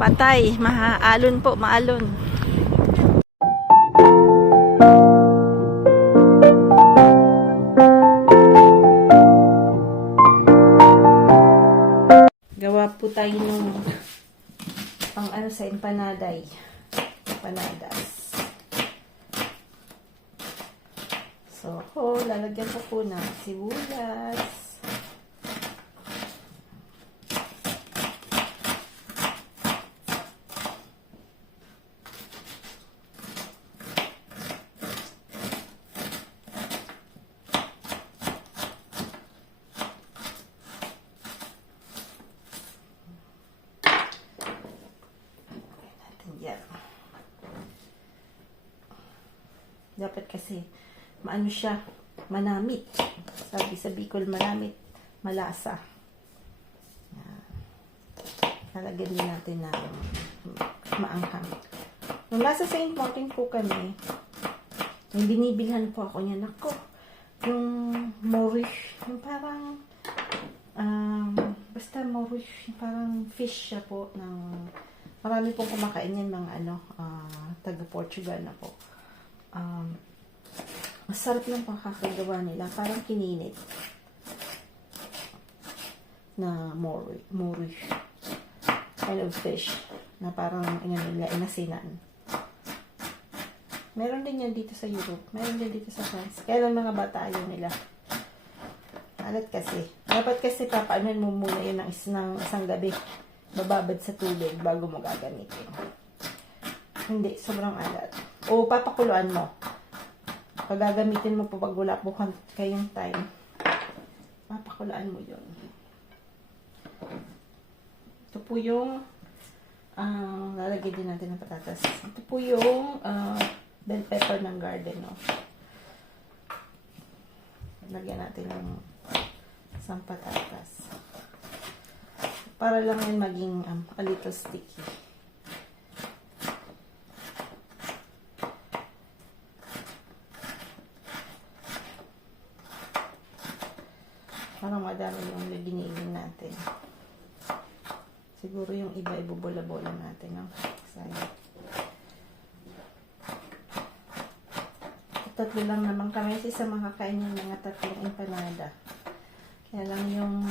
Patay, maalon po, maalon. Gawa po tayo ng pang ano sa empanaday. Empanadas. So, ako, lalagyan ko po ng sibuyas. Dapat kasi maano siya, manamit. Sabi sa Bicol, manamit, malasa. Lalagyan din natin na maanghang. Nung nasa St. Martin po kami, yung binibilhan po ako niya. Nako, yung Moorish, yung parang basta Moorish, parang fish siya po ng marami pong kumakain yan mga taga Portugal na po. Masarap ng pakakagawa nila. Parang kininit na Moorish kind of fish na parang inasinan. Meron din yan dito sa Europe. Meron din dito sa France. Kaya lang mga bata ayaw nila. Alat kasi. Dapat kasi papaanan mo muna yun ng isang gabi. Bababad sa tubig bago mo gagamitin. Hindi, sobrang alat. O papakuluan mo. Pag gagamitin mo po pag wala po kayong time, papakuluan mo yun. Ito po yung lalagyan din natin ng patatas. Ito po yung bell pepper ng garden. No? Lagyan natin ng isang patatas. Para lang yan maging a little sticky. Parang madami yung ginigin natin. Siguro yung iba ibubola-bola natin. No? Sayang. Tatlo lang naman kami sa makakain yung mga tatlong empanada. Kaya lang yung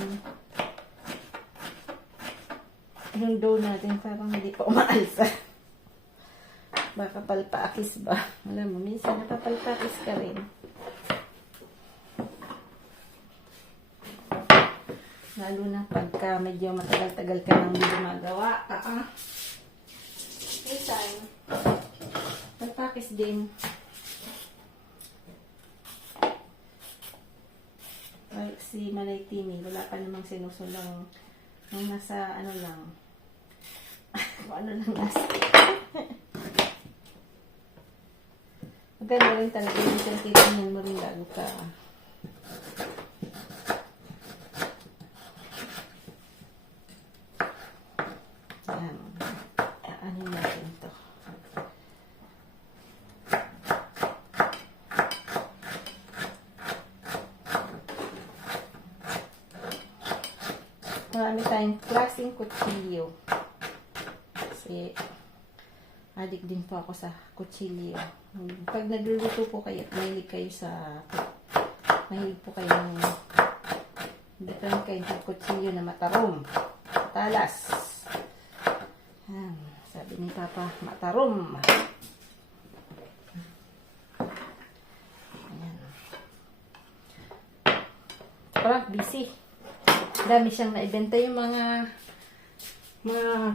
dough natin parang hindi pa umaalsa. Baka palpakis ba? Alam mo, minsan napapalpakis ka rin. Lalo na pagka medyo matagal-tagal ka nang gumagawa. Minsan, palpakis din. Si Malay Tini, wala pa namang sinusulang nung nasa ano lang. Kung ano lang nasa. Maganda rin talaga yung titingnan mo rin bago ka. Ano natin ito? Marami tayong klaseng kutsilyo. Kasi adik din po ako sa kutsilyo. Pag nagluluto po kayo, mahilig kayo different kind of kutsilyo na matarom. Talas. Sabi ni Papa, matarom. Ayan. Parang busy. Dami siyang naibenta yung mga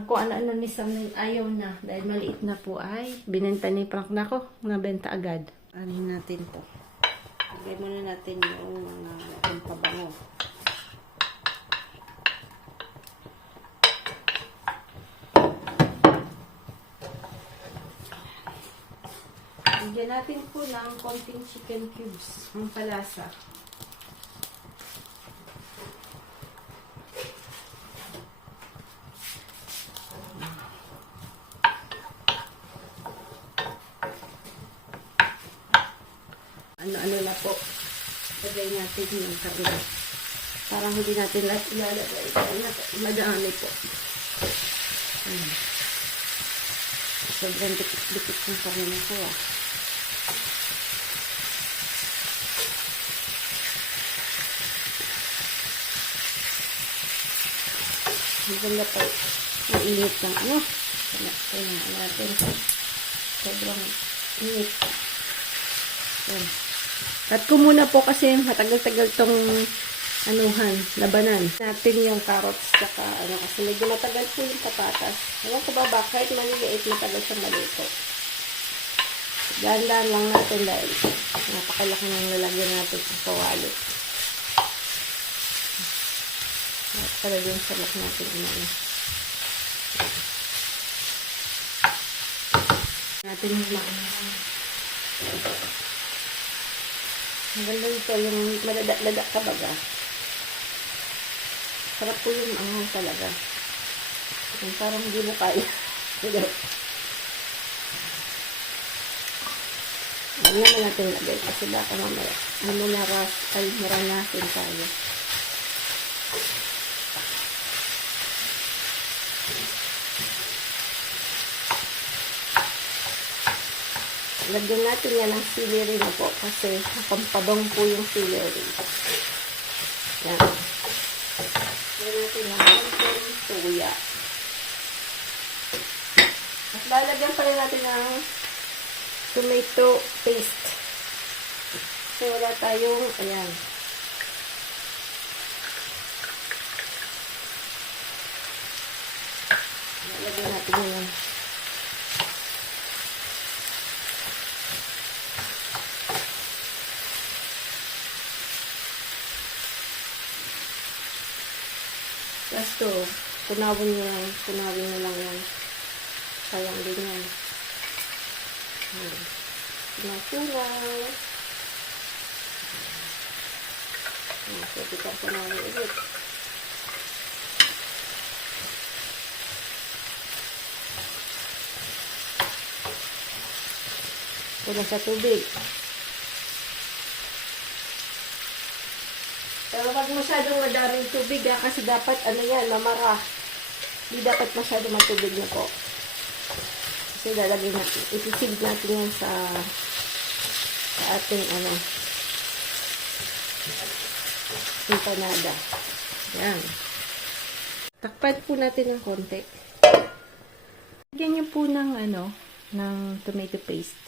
kung ano-ano ni Sam ayaw na. Dahil maliit na po ay binenta ni Frank na ko. Nabenta agad. Anin natin to. Lagay muna natin yung pabango. Lagyan natin po ng konting chicken cubes. Ang palasa. Ano na po. Lagay natin yung karne. Parang hindi natin ilalagay. Madami po. Ayan. Sobrang dikit-dikit yung pangalan ko ah. Maganda pa ang init ng ano. Kaya natin. Sobrang init. Yan. Cut ko muna po kasi matagal-tagal tong anuhan, labanan. Natin yung carrots tsaka ano kasi medyo matagal po yung patatas. Ewan ko ba bakit maliliit matagal siyang maluto. Dahan-dahan lang natin dahil napakalaki ng lalagyan natin sa kawali. At pala din sa lak natin ano. Natin yung maganda dito yung malada-lada ka baga. Sarap po yung anghang talaga. Yung parang hindi mo kaya. Huwag naman natin lagay kasi baka mamaya maranasin tayo. Lagyan natin yan ng celery na po kasi pampabang po yung celery. Yan. Lagyan natin ng konting tuya. At lalagyan pa rin natin ng tomato paste. Kasi wala tayong, ayan. Lalagyan natin yan. Tapos to, kunawin nyo lang yan. Sayang din yan. Sinasulang. Pwede kang kunawin ulit. Wala sa tubig. Pero wag masyadong madaring tubig ha, kasi dapat ano yan, mamara. Hindi dapat masyadong matubig na po. Kasi lalagay natin, ipisid natin yan sa ating ano, empanada. Yan. Takpan po natin ng konti. Lagyan niyo po ng ano, ng tomato paste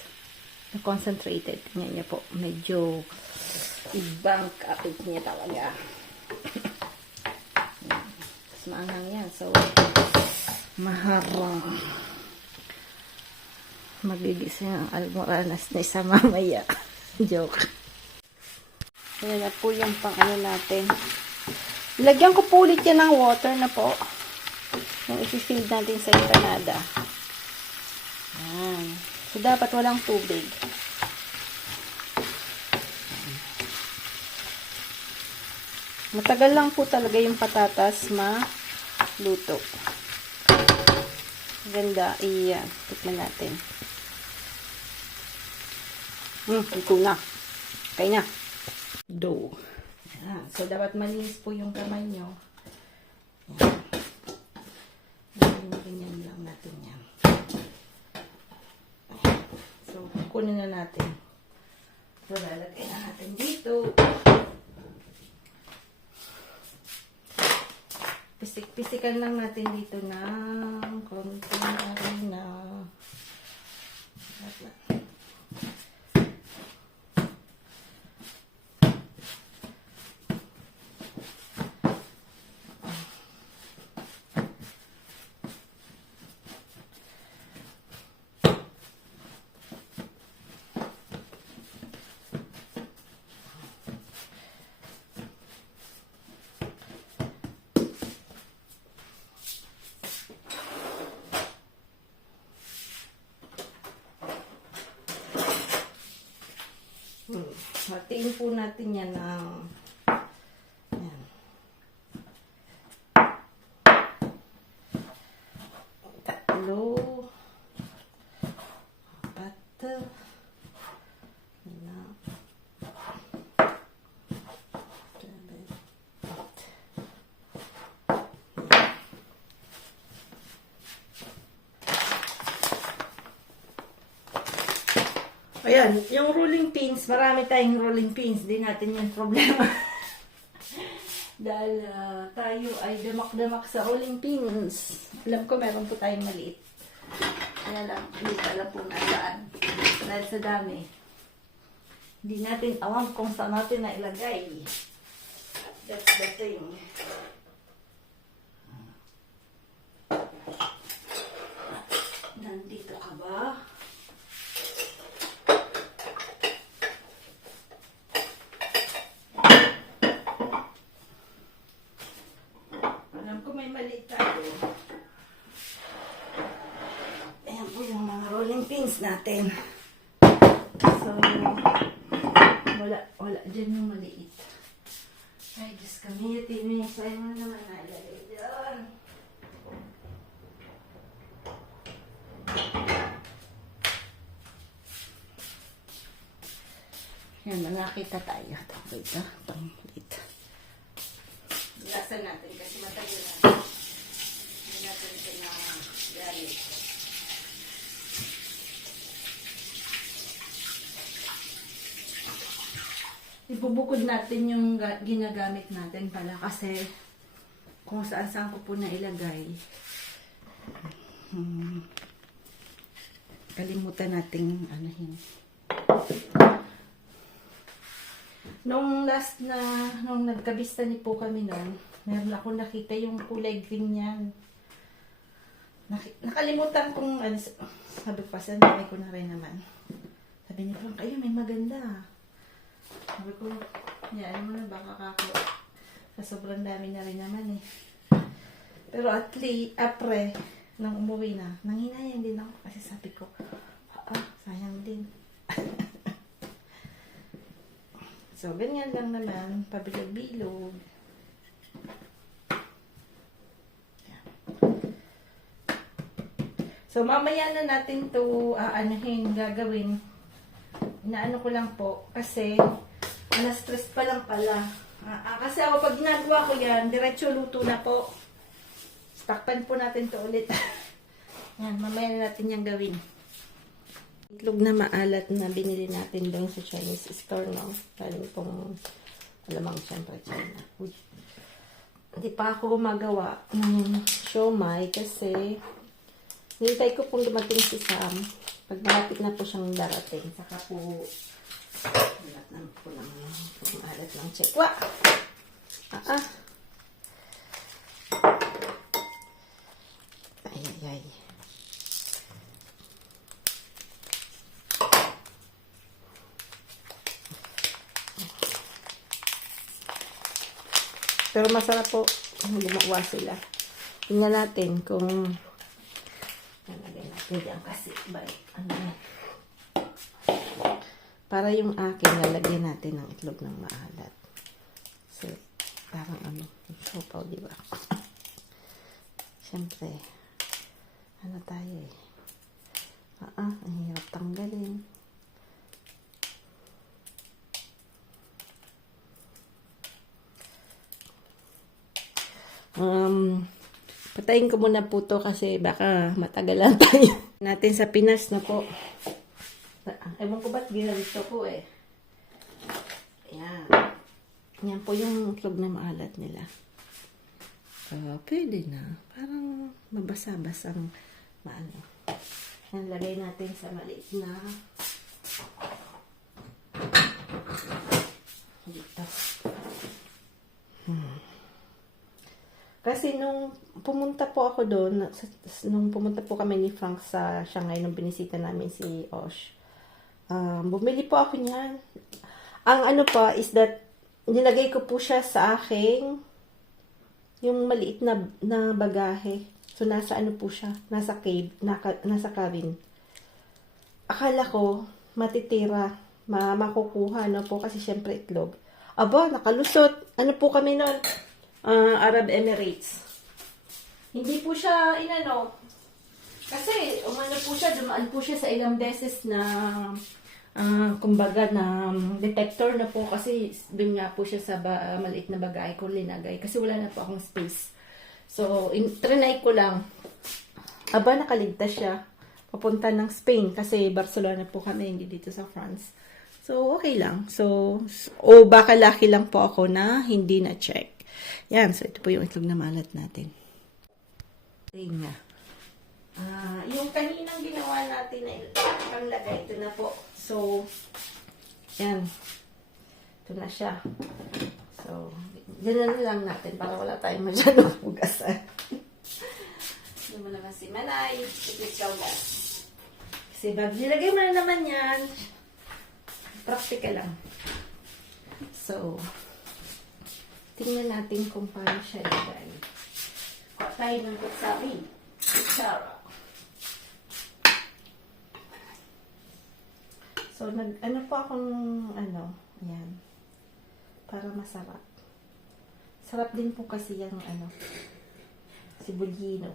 na concentrated. Tingnan niyo po, medyo ibang kapit niya talaga. Mas maanghang yan. So, maharang. Magigising ang almoranas na isa mamaya. Joke. Ayan na po yung pang ano natin. Lagyan ko po ulit yan ng water na po. Yung isi-fill natin sa empanada. Ayan. So, dapat walang tubig. Matagal lang po talaga yung patatas maluto. Ganda. Iyan. Tikman natin. Ito na. Okay na. Dough. Ayan. So, dapat malinis po yung kamay nyo. Ganyan lang natin yan. So, kunin na natin. So, lalagay na natin dito. Pisik-pisikan lang natin dito ng konting harina. Hatiin po natin yan ng yan. Tatlo, apat, na, Ayan, yung rolling pins, marami tayong rolling pins. Di natin yung problema. Dahil tayo ay damak-damak sa rolling pins. Alam ko meron po tayong maliit. Kaya lang, hindi pala po nasaan. Dahil sa dami. Hindi natin alam kung saan natin na ilagay. That's the thing. Nandito ka ba? Alam ko may maliit tayo. Ayan po yung mga rolling pins natin. So, wala dyan yung maliit. Ay, Diyos kami, tininisay mo naman nalagay dyan. Yan, nakita tayo. Ito, pang-lit. Bilasan natin kasi matagal na. Hindi natin ito na galit. Ibubukod natin yung ginagamit natin pala kasi kung saan ko po na ilagay. Kalimutan nating anahin. Nung nagkabista ni po kami noon, meron ako nakita yung kulay green yan. Nakalimutan kong, sabi ko kasi, nilagay ko na rin naman. Sabi niya, kayo may maganda. Sabi ko, yan mo na, baka kako. Sa sobrang dami na rin naman eh. Pero at least, apre, nang umuwi na, nanghinayang din ako kasi sabi ko, sayang din. So, ganyan lang naman, pabilog-bilog. So, mamaya na natin to gagawin. Inaano ko lang po, kasi na-stress pa lang pala. Kasi ako pag ginagawa ko yan, diretso luto na po. Takpan po natin to ulit. Yan, mamaya na natin yung gawin. Itlog na maalat na binili natin doon sa Chinese store, no? Galing pong, alamang siyempre, China. Uy. Hindi pa ako gumagawa ng siomai kasi nilitay ko pong dumating si Sam. Pag malapit na po siyang darating, saka po alat na po lang alat ng tsekwa. Ay. Pero masarap po gumawa sila. Tingnan natin kung nalagay natin dyan kasi para yung akin lalagyan natin ng itlog ng maalat. So, parang sopaw, di ba? Siyempre, tayo eh. Ang hirap tanggalin. Patayin ko muna po to kasi baka matagalan tayo. Natin sa Pinas na po. Ewan ko ba't ginalito ko eh. Ayan. Yan po yung itlog na maalat nila. Pwede na. Parang mabasa-basang maano. Yan, lagay natin sa maliit na dito. Kasi nung pumunta po ako doon, nung pumunta po kami ni Frank sa Shanghai, nung binisita namin si Osh, bumili po ako niyan. Ang ano pa is that, nilagay ko po siya sa aking, yung maliit na bagahe. So, nasa ano po siya, nasa cave, nasa cabin. Akala ko, matitira, makukuha, no po, kasi syempre itlog. Aba, nakalusot. Ano po kami noon? Arab Emirates. Hindi po siya inano. Kasi umano po siya, dumaan po siya sa ilang beses na kumbaga na detector na po kasi doon nga po siya sa maliit na bagay ko linagay kasi wala na po akong space. So, trinay ko lang. Aba, nakaligtas siya. papunta ng Spain kasi Barcelona po kami, hindi dito sa France. So, okay lang. So, o baka lucky lang po ako na hindi na check. Yan, so ito po yung itlog na malat natin. Ayun nga. Yung kaninang ginawa natin na panglagay, ito na po. So, yan. Ito na siya. So, ganun lang natin para wala tayong masyadong hugasan. Hindi mo naman si Manay. Ipit ka ugas. Kasi bag nilagay mo na naman yan. Praktika lang. So, tingnan natin kung paano siya ilagay. Kuha tayo ng kutsabi. Kutsara. So, ano po akong, ayan, para masarap. Sarap din po kasi yung, sibuyino.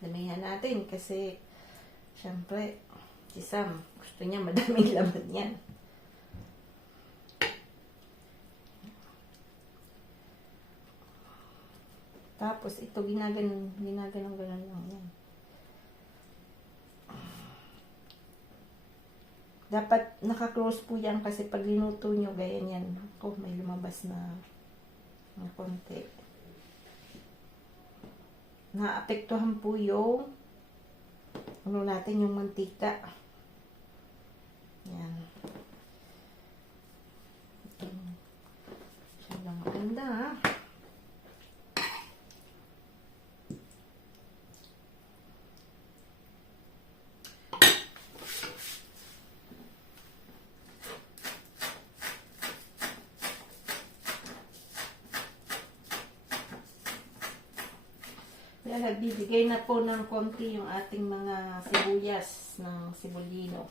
Damihan natin kasi, syempre, si Sam, gusto niya madaming laman yan. Tapos, ito, ginaganon lang yan. Dapat naka-close po yan kasi pag linuto nyo, gaya yan. Ako, may lumabas na konti. Naapektuhan po yung natin yung mantika. Yan. Siya lang maganda, ha? Nagbibigay na po ng konti yung ating mga sibuyas ng sibulino.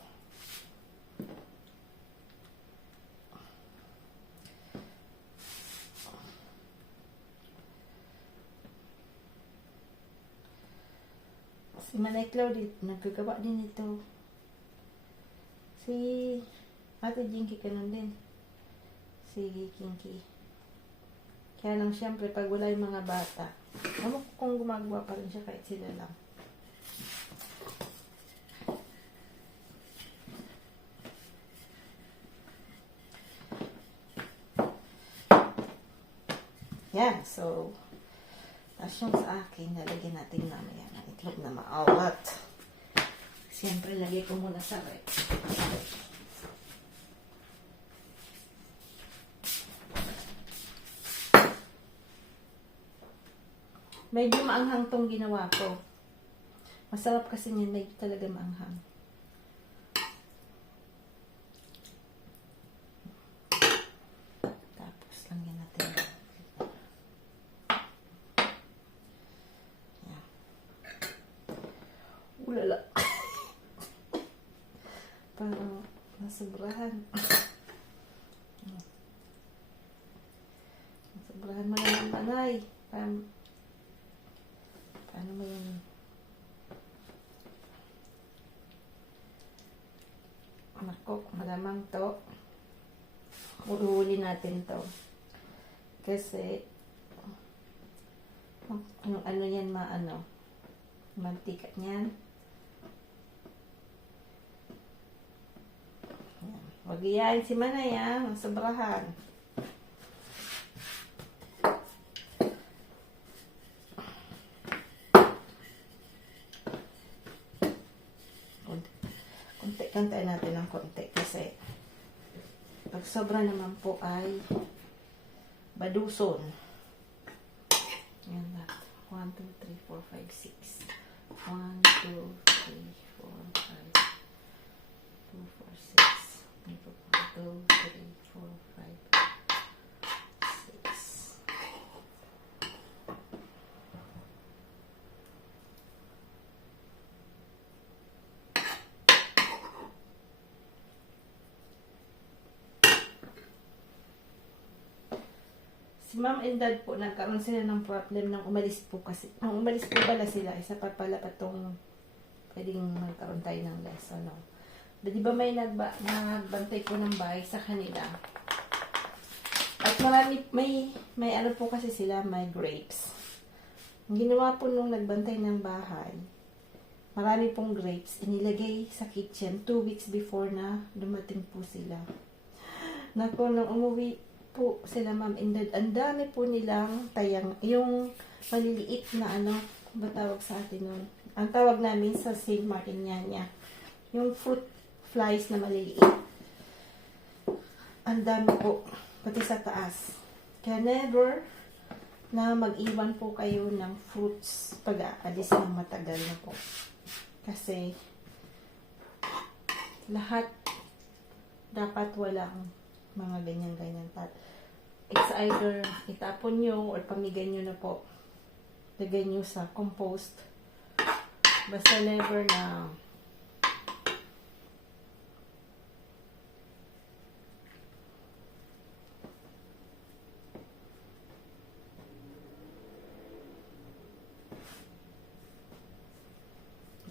Si Manay Claudette, nagkagawa din ito. Si Ate Jinky kanon din. Si Kinky. Kaya lang siyempre, pag wala yung mga bata, ano kung gumagawa pa rin siya kahit sila lang. Yan, so, tapos yung sa akin, nalagyan natin mamaya ng itlog na maawat. Siyempre, lagay ko muna sa rep. Medyo maanghang tong ginawa ko. Masarap kasi niyan, medyo talaga maanghang. Tapos, langyan natin. Yan. Ulala. Parang nasobrahan. Nasobrahan mo naman, Manay. Ano mo yung nako, malamang to uhuli natin to kasi yung ano yan mantika niyan. Wag iyain si Manay, sobrahan. Kantayin natin ng konti kasi pag sobra naman po ay baduson. Yan na. 1, 2, 3, 4, 5, 6. 1, 2, 3, 4, 5. 2, 4, 6. 1, 2, 3, 4, 5, 6. Si Mom and Dad po, nagkaroon sila ng problem nang umalis po kasi. Nang umalis po pala sila, isa pa pala patong pwedeng magkaroon tayo ng lesson, no? Di ba may nagbantay po ng bahay sa kanila? At marami, may ano po kasi sila, may grapes. Ang ginawa po nung nagbantay ng bahay, marami pong grapes, inilagay sa kitchen 2 weeks before na dumating po sila. Naku, nung umuwi po sila, Ma'am Indad, ang dami po nilang tayang, yung maliliit na ano, ba tawag sa atin nun? Ang tawag namin sa St. Martin niya. Yung fruit flies na maliliit. Ang dami po, pati sa taas. Kaya never na mag-iwan po kayo ng fruits pag-aalis ng matagal na po. Kasi lahat dapat walang mga ganyan-ganyan. It's either itapon nyo or pamigay nyo na po. Lagay nyo sa compost. Basta never na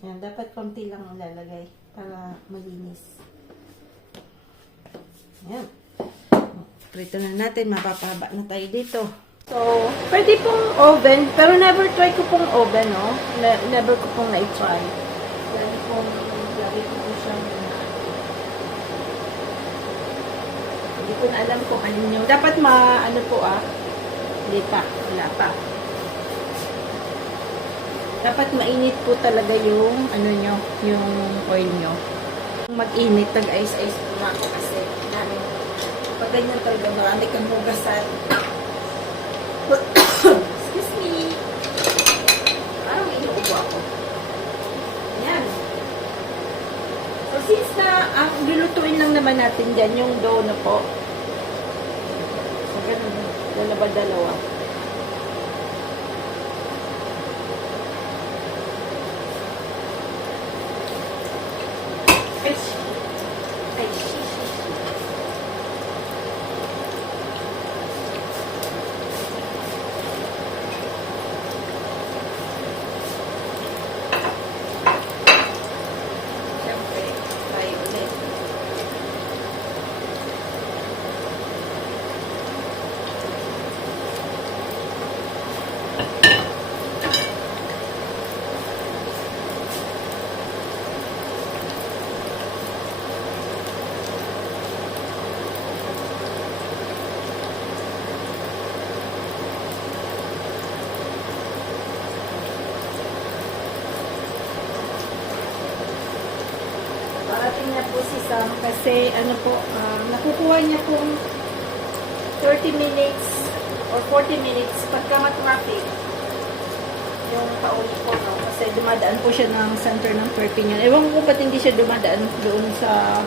yan, dapat konti lang ang lalagay para malinis. Yan. Prito na natin, mapapahaba na tayo dito. So, pwede pong oven, pero never try ko pong oven, no? Never ko pong na-try. Lagi ko po siya hindi ko na alam kung ano yung dapat ano po hindi pa, wala pa. Dapat mainit po talaga yung ano nyo, yung oil nyo. Mag-init, tag-ice-ice po na ako kasi pag ganyan talaga marami kang hugasan. Excuse me. Parang inuubo ako. Ayan. So since na lulutuin lang naman natin dyan yung dough na po. So ganun, dalawa-dalawa. Parating na po si Sam kasi ano po, nakukuha niya pong 30 minutes or 40 minutes pagka ma-traffic yung pauwi po, no? Kasi dumadaan po siya ng center ng Perpignan. Ewan ko ba't hindi siya dumadaan doon sa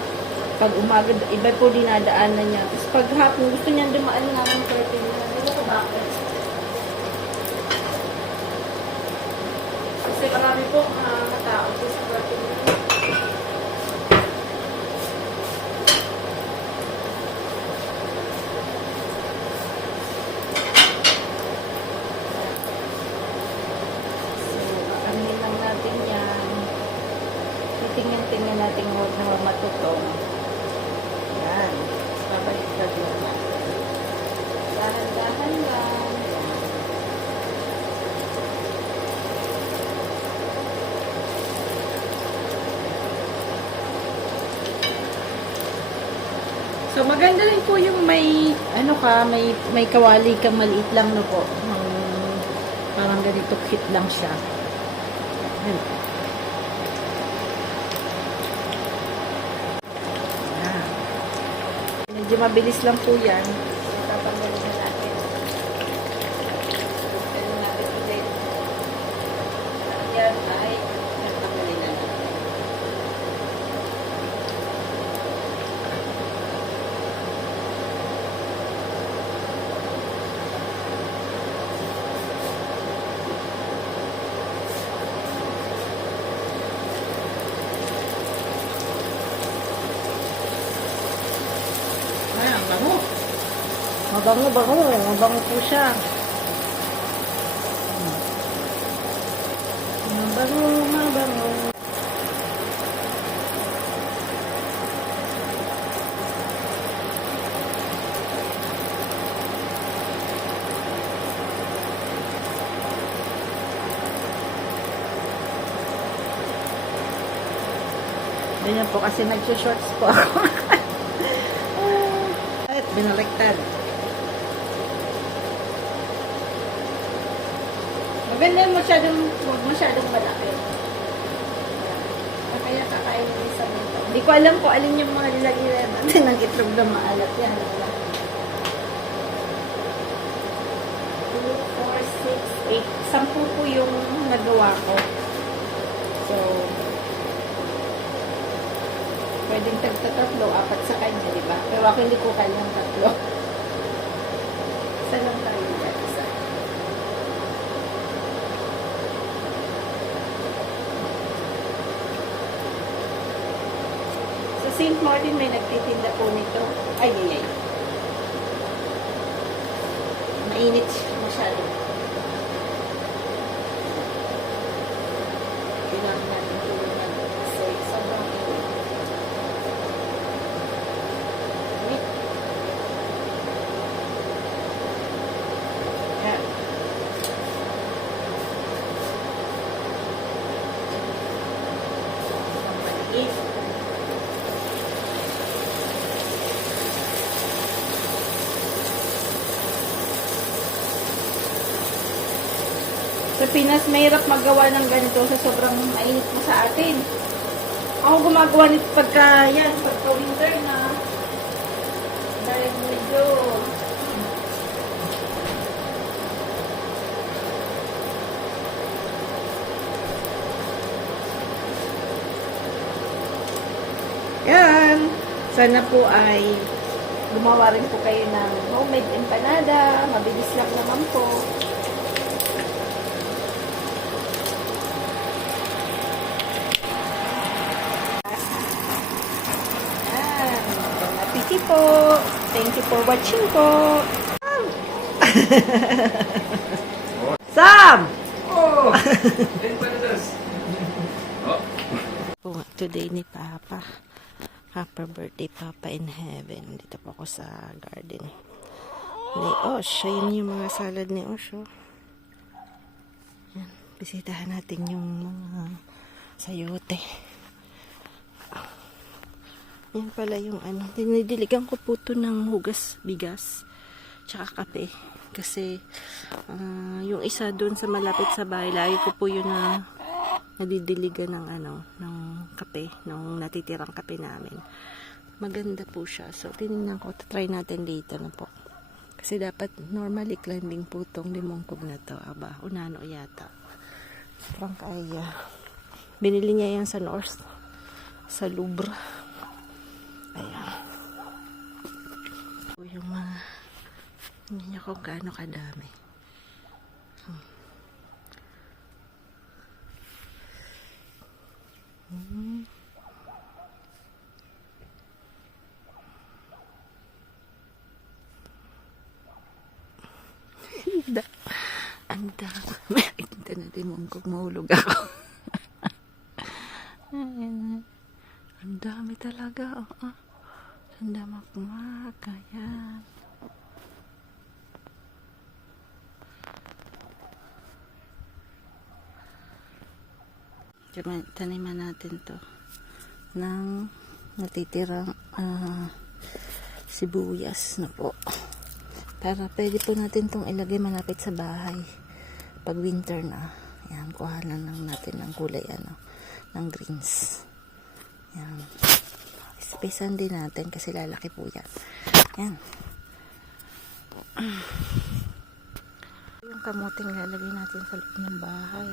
pag umaga, iba po dinadaanan niya. Tapos pag hapon, gusto niya dumaan nga ng Perpignan. Ewan ko bakit. Kasi marami po matao po sa Perpignan. Tingnan natin huwag na matutong. Yan. Babalik-balik lang natin. Dahan-dahan lang. So, maganda rin po yung may, may kawali kang maliit lang, no po. Parang ganito kit lang siya. Yan. Medyo mabilis lang po yan. So, tatanggalin na natin. Tatanggalin natin ulit. Yan ay tatanggalin na natin. Mabango. Mabango po siya. Mabango. Ganyan po kasi nag-shorts po ako. At binaliktad. Maganda huwag masyadong malaki. Kaya kakain ng isa nito. Hindi ko alam kung alin yung mga nilagyan natin ng itlog na maalat yan. 2, 4, 6, 8. 10 po yung nagawa ko. So, pwedeng tagtatatlo, 4 sa kanya, di ba? Pero ako hindi ko kanyang 3. Isa lang tayo dyan. Isa. Sa St. Martin may nagtitinda po nito. Ay. Mainit masyado. Kailangan natin tulungan kasi sobrang init. Yan. Ang maliit. Sa Pinas, mahirap magawa ng ganito sa sobrang mainit mo sa atin. Ako gumagawa nito pagka winter na. Dahil medyo yan. Sana po ay gumawa rin po kayo ng homemade empanada. Mabilis lang naman po. Po. Thank you for watching po. Sam! Oh! Oh, today ni Papa. Happy birthday, Papa in heaven. Dito po ako sa garden. Ni Osh. Ayun yung mga salad ni Osh. Oh. Yan. Bisitahan natin yung mga sayote. Yan pala yung dinidiligan ko po ito ng hugas, bigas, tsaka kape. Kasi, yung isa doon sa malapit sa bahay, lagi ko po yun na nadidiligan ng kape, ng natitirang kape namin. Maganda po siya. So, tinignan ko, try natin dito na po. Kasi dapat normally climbing po itong limongkog na to. Aba, unano yata. Frank ay, binili niya yan sa North, sa Louvre. Ayan. Ito yung mga hindi niya kung gaano kadami. Ang dami. Makikita natin mong kung mahulog ako. Ayan. Ang dami talaga. Ang dami kumakayan. Taniman natin to ng natitirang sibuyas na po. Para pwede po natin itong ilagay malapit sa bahay. Pag winter na. Ayan, kuhanan lang natin ng kulay ng greens. Ayan. Spacean din natin kasi lalaki po yan. Ayan. Yung kamuting lalagay natin sa loob ng bahay.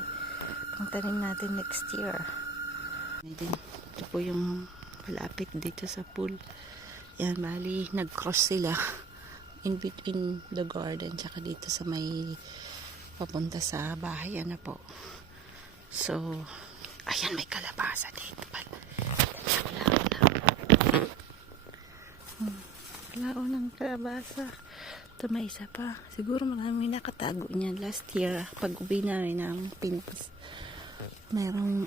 Pang tanim natin next year. Ito po yung malapit dito sa pool. Yan, bali, nag-cross sila in between the garden tsaka dito sa may papunta sa bahay. Ano po. So, ayan, may kalabasa dito pala. Lao ng kalabasa. Ito may isa pa. Siguro marami nakatago niyan last year pag uwi namin ng Pinas. Merong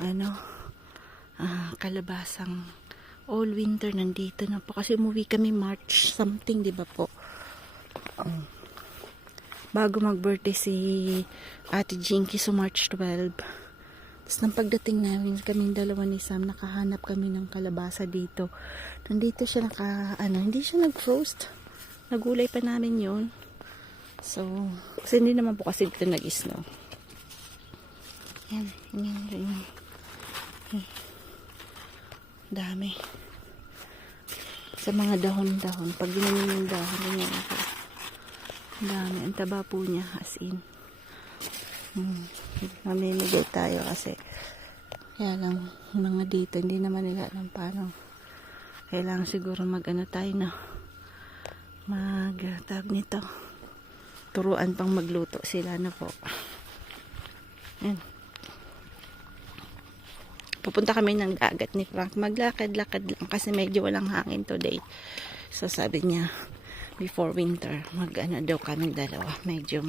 kalabasang all winter nandito na po kasi umuwi kami March something, di ba po? Bago mag-birthday si Ate Jinky, so March 12. Tapos nang pagdating namin, kaming dalawa ni Sam, nakahanap kami ng kalabasa dito. Nandito siya hindi siya nag-frost. Nagulay pa namin yun. So, kasi hindi naman po kasi dito nag-snow. Yan. Dami. Sa mga dahon-dahon. Pag ginanin yung dahon, ganyan ako. Dami. Ang taba po niya, as in. Mamimigay tayo kasi kaya lang mga dito hindi naman nila alam paano. Kailangan siguro tayo na tawag nito, turuan pang magluto sila na po. Yan. Pupunta kami ng dagat ni Frank, maglakad-lakad lang kasi medyo walang hangin today. So sabi niya before winter daw kaming dalawa, medyo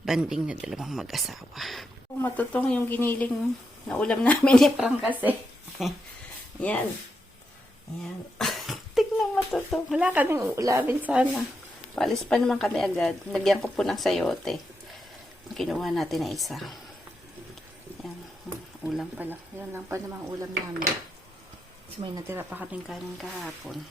banding na dalawang mag-asawa. Matutong yung giniling na ulam namin ni Frank kasi. Yan. Tignan matutong. Wala kaming uulamin sana. Palis pa naman kami agad. Nagyan ko po ng sayote. Kinuha natin na isa. Yan. Ulam pa lang. Yan lang pa naman ulam namin. So may natira pa kaming kanin kahapon.